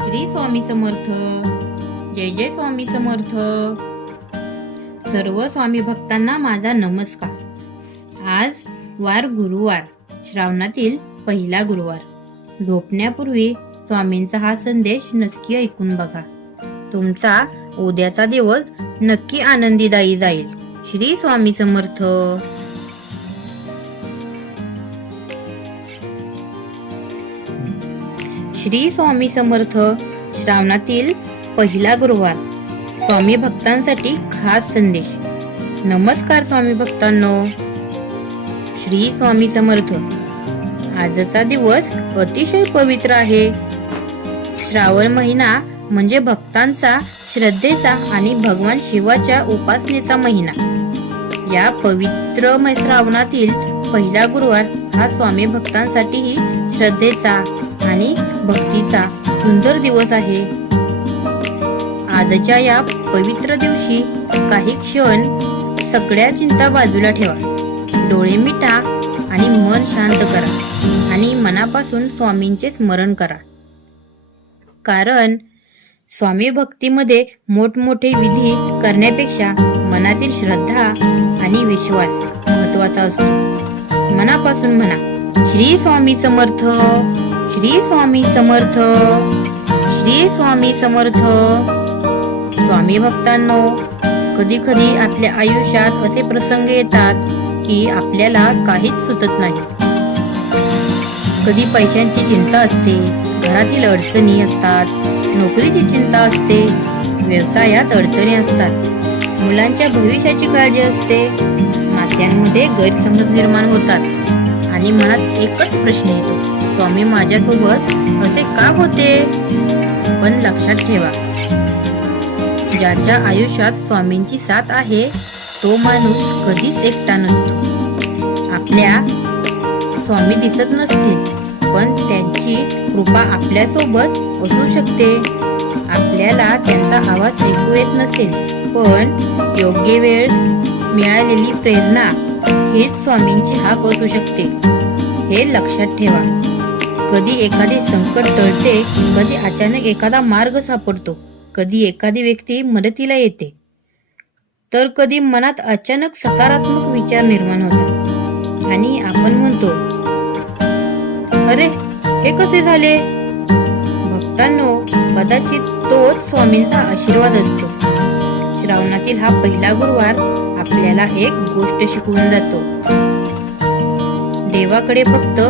श्री स्वामी समर्थ. जय जय स्वामी समर्थ. सर्व स्वामी भक्तांना माझा नमस्कार. आज वार गुरुवार, श्रावणातील पहिला गुरुवार. झोपण्यापूर्वी स्वामींचा हा संदेश नक्की ऐकून बघा. तुमचा उद्याचा दिवस नक्की आनंदीदायी जाईल. श्री स्वामी समर्थ. श्री स्वामी समर्थ. श्रावणातील पहिला गुरुवार. स्वामी भक्तांसाठी खास संदेश. नमस्कार स्वामी भक्तांनो. श्री स्वामी समर्थ. आजचा दिवस अतिशय पवित्र आहे. श्रावण महिना म्हणजे भक्तांचा, श्रद्धेचा आणि भगवान शिवाच्या उपासनेचा महिना. या पवित्र श्रावणातील पहिला गुरुवार हा स्वामी भक्तांसाठीही श्रद्धेचा आणि भक्तीचा सुंदर दिवस आहे. आजच्या या पवित्र दिवशी काही क्षण सगळ्या चिंता बाजूला ठेवा. डोळे मिटा आणि मन शांत करा आणि मनापासून स्वामींचे स्मरण करा. कारण स्वामी भक्तीमध्ये मोठमोठे विधी करण्यापेक्षा मनातील श्रद्धा आणि विश्वास महत्वाचा असतो. मनापासून म्हणा, श्री स्वामी समर्थ, श्री स्वामी समर्थ, श्री स्वामी समर्थ. स्वामी भक्तांनो, कधी कधी आपल्या आयुष्यात असे प्रसंग येतात की आपल्याला काहीच सुचत नाही. कधी पैशांची चिंता असते, घरातील अडचणी असतात, नोकरीची चिंता असते, व्यवसायात अडचणी असतात, मुलांच्या भविष्याची काळजी असते, नात्यांमध्ये गैरसमज निर्माण होतात आणि मनात एकच प्रश्न येतो, स्वामी माझ्यासोबत असे का होते? पण लक्षात ठेवा, ज्याच्या आयुष्यात स्वामींची साथ आहे तो माणूस कधीच एकटा नसतो. आपल्या स्वामी दिसत नसतील पण त्यांची कृपा आपल्यासोबत असू शकते. आपल्याला त्यांचा आवाज ऐकू येत नसेल पण योग्य वेळ मिळालेली प्रेरणा हीच स्वामींची हाक असू शकते. हे लक्षात ठेवा. कधी एखादे संकट टळते, कधी अचानक एखादा मार्ग सापडतो, कधी एखादी व्यक्ती मदतीला येते, तर कधी मनात अचानक सकारात्मक विचार निर्माण होतात आणि आपण म्हणतो, अरे हे कसे झाले? भक्तांनो, कदाचित तोच स्वामींचा आशीर्वाद असतो. श्रावणातील हा पहिला गुरुवार आपल्याला एक गोष्ट शिकवून जातो. देवाकडे फक्त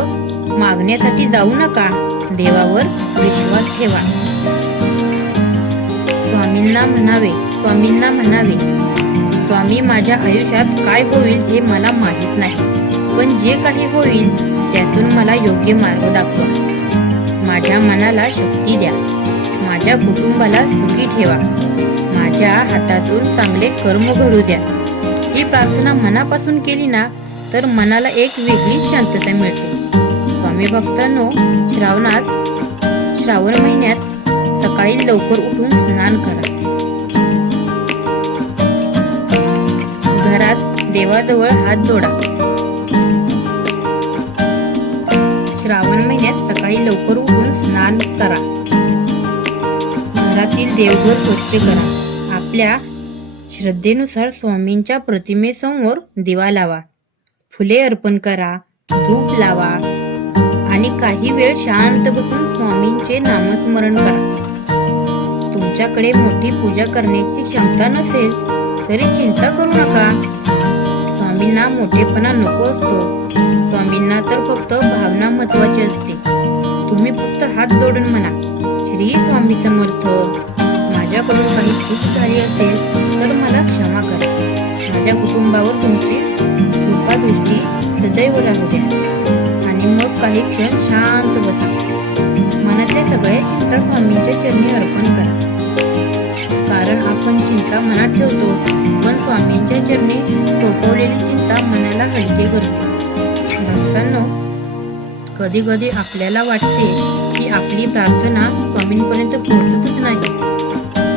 मागण्यासाठी जाऊ नका, देवावर विश्वास ठेवा. स्वामींना म्हणावे, स्वामी माझ्या आयुष्यात काय होईल हे मला माहित नाही, पण जे काही होईल त्यातून मला योग्य मार्ग दाखवा. माझ्या मनाला शक्ती द्या, माझ्या कुटुंबाला सुखी ठेवा, माझ्या हातातून चांगले कर्म घडू द्या. ही प्रार्थना मनापासून केली ना तर मनाला एक वेगळीच शांतता मिळते. स्वामी भक्तांनो, श्रावण महिन्यात सकाळी लवकर उठून स्नान करा. घरात देवाजवळ हात जोडा. श्रावण महिन्यात सकाळी लवकर उठून स्नान करा. घरातील देवघर स्वच्छ करा. आपल्या श्रद्धेनुसार स्वामींच्या प्रतिमेसमोर दिवा लावा, फुले अर्पण करा, धूप लावा आणि काही वेळ शांत बसून स्वामींचे नामस्मरण करा. तुमच्याकडे मोठी पूजा करण्याची क्षमता नसेल तरी चिंता करू नका. स्वामींना मोठेपणा नको असतो. स्वामींना तर फक्त भावना महत्वाची असते. तुम्ही फक्त हात जोडून म्हणा, श्री स्वामी समर्थ. माझ्याकडून काही चूक झाली असेल तर मला क्षमा करा. माझ्या कुटुंबावर तुमची कृपा दृष्टी सदैव राहू द्या. आणि मग काही क्षण शांत बसा. मनातल्या सगळ्या चिंता स्वामींच्या चरणी अर्पण करा. कारण आपण चिंता मनात ठेवतो पण स्वामींच्या चरणी सोपवलेली चिंता मनाला हलके करते. भक्तांनो, कधी कधी आपल्याला वाटते की आपली प्रार्थना स्वामींपर्यंत पोहोचतच नाही,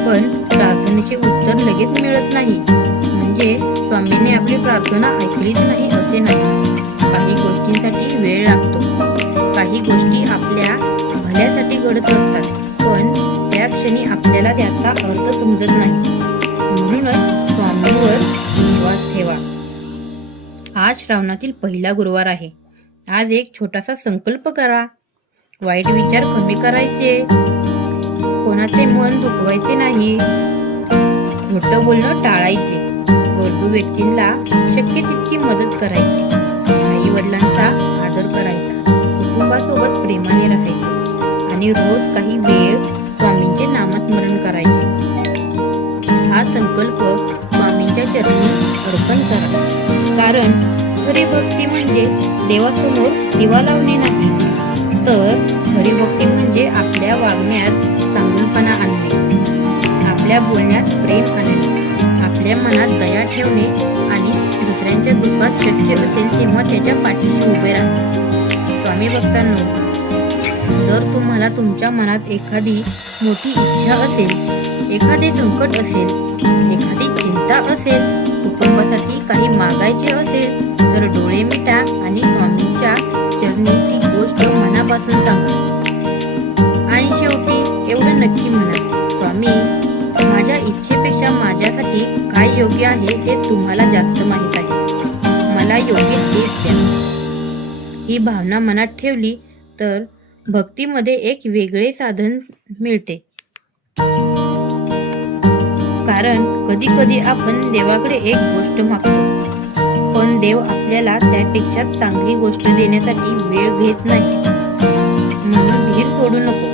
पण प्रार्थनेचे उत्तर लगेच मिळत नाही म्हणजे स्वामींनी आपली प्रार्थना ऐकलीच नाही असे नाही. काही गोष्टींसाठी वेळ लागतो. काही गोष्टी आपल्या भल्यासाठी घडत असतात पण क्षणी आपल्याला त्याचा अर्थ समजत नाही. म्हणूनच स्वामींवर विश्वास ठेवा. आज श्रावणातील पहिला गुरुवार आहे. आज एक छोटासा संकल्प करा. वाईट विचार कमी करायचे, कोणाचे मन दुखवायचे नाही, खोटं बोलणं टाळायचे, गरजू व्यक्तींना शक्य तितकी मदत करायची, आई वडिलांचा आदर करायचा, कुटुंबासोबत प्रेमाने राहायचे आणि रोज काही वेळ स्वामींचे नामस्मरण करायचे. हा संकल्प स्वामींच्या चरणी अर्पण करा. कारण खरी भक्ती म्हणजे देवासमोर दिवा लावणे नाही, तर खरी भक्ती म्हणजे आपल्या वागण्यात चांगुलपणा आणणे, आपल्या बोलण्यात प्रेम आणणे, आपल्या मनात दया ठेवणे आणि दुसऱ्यांच्या दुःखात शक्य असेल तेव्हा त्याच्या पाठीशी उभे राहणे. स्वामी भक्तांनो, जर तुम्हाला तुमच्या मनात एखादी मोठी इच्छा असेल, एखादे संकट असेल, एखादी चिंता असेल, कुटुंबासाठी काही मागायचे असेल, तर डोळे मिटा आणि स्वामींच्या चरणी ती गोष्ट मनापासून सांगा. आणि शेवटी एवढं नक्की म्हणा, स्वामी, माझ्या इच्छेपेक्षा माझ्यासाठी काय योग्य आहे ते तुम्हाला जास्त माहीत आहे. मला योग्य तेच द्या. ही भावना मनात ठेवली तर भक्तीमध्ये एक वेगळे साधन मिळते. कारण कधी कधी आपण देवाकडे एक गोष्ट मागतो, पण देव आपल्याला त्यापेक्षा चांगली गोष्ट देण्यासाठी वेळ घेत नाही. म्हणून धीर सोडू नको.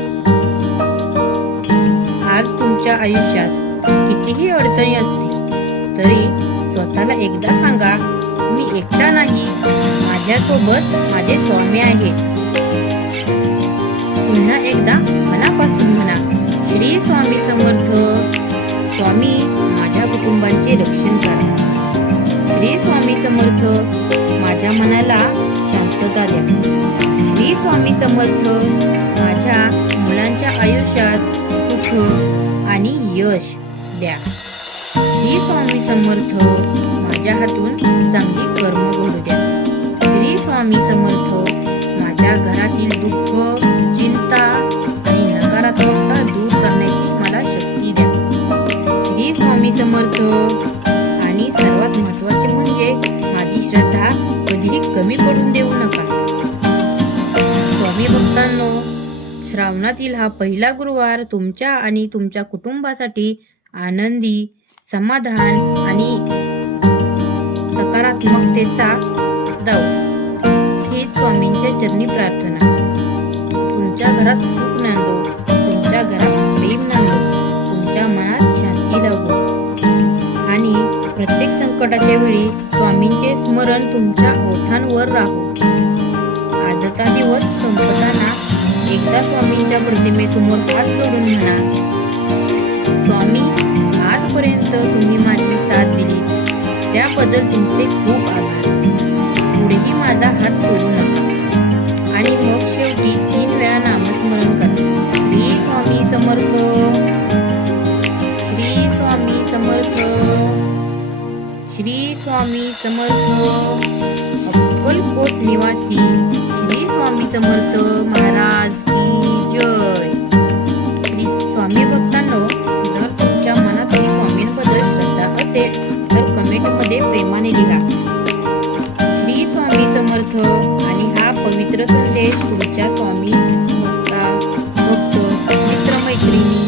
आज तुमच्या आयुष्यात कितीही अडचणी असतील तरी स्वतःला एकदा सांगा, मी एकटा नाही, माझ्यासोबत माझे स्वामी आहेत. पुन्हा एकदा मनापासून म्हणा, श्री स्वामी समर्थ. स्वामी, माझ्या कुटुंबाचे रक्षण करा. श्री स्वामी समर्थ, माझ्या मनाला शांतता द्या. श्री स्वामी समर्थ, माझ्या मुलांच्या आयुष्यात सुख आणि यश द्या. श्री स्वामी समर्थ, माझ्या हातून चांगली कर्म घडू द्या. श्री स्वामी समर्थ, माझ्या घरातील दुःख, चिंता आणि नकारात्मकता दूर करण्याची मला शक्ती द्या. श्री स्वामी समर्थ. आणि सर्वात महत्त्वाचे म्हणजे माझी श्रद्धा कधीही कमी पडून देऊ नका. स्वामी भक्तांनो, श्रावणातील हा पहिला गुरुवार तुमच्या आणि तुमच्या कुटुंबासाठी आनंदी, समाधान आणि सकारात्मकतेचा जाऊ. हीच स्वामींच्या चरणी प्रार्थना. तुमच्या घरात सुख नांदो, तुमच्या घरात प्रेम नांदो, तुमच्या मनात शांती लावो आणि प्रत्येक संकटाच्या वेळी स्वामींचे स्मरण तुमच्या ओठांवर राहो. आजचा दिवस संपताना एकदा स्वामींच्या प्रतिमेसमोर हात जोडून म्हणा, स्वामी, आजपर्यंत तुम्ही माझी साथ दिली त्याबद्दल तुमचे खूप आभार. पुढेही माझा हात सोडू नका. आणि मग शेवटी 3 वेळा नामस्मरण करा. श्री स्वामी समर्थ, श्री स्वामी समर्थ, श्री स्वामी समर्थ. अक्कलकोट निवासी श्री स्वामी समर्थ महाराज की जय. श्री स्वामी भक्तांनो, जर तुमच्या मनात स्वामींबद्दल श्रद्धा असेल तर कमेंटमध्ये प्रेमाने लिहा, श्री स्वामी समर्थ. आणि हा पवित्र संदेश तुमच्या स्वामी भक्त, मित्रमैत्रिणी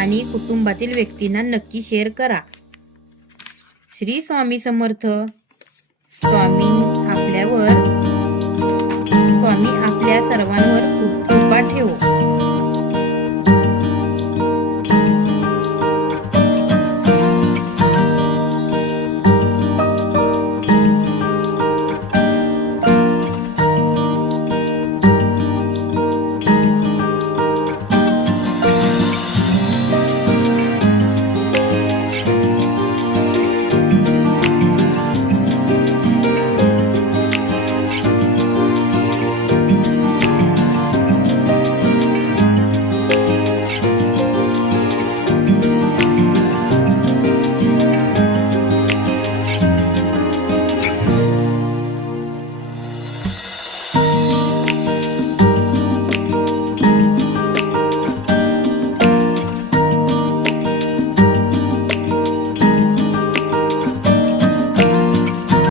आणि कुटुंबातील व्यक्तींना नक्की शेअर करा. श्री स्वामी समर्थ. स्वामी आपल्या सर्वांवर कृपा ठेवो.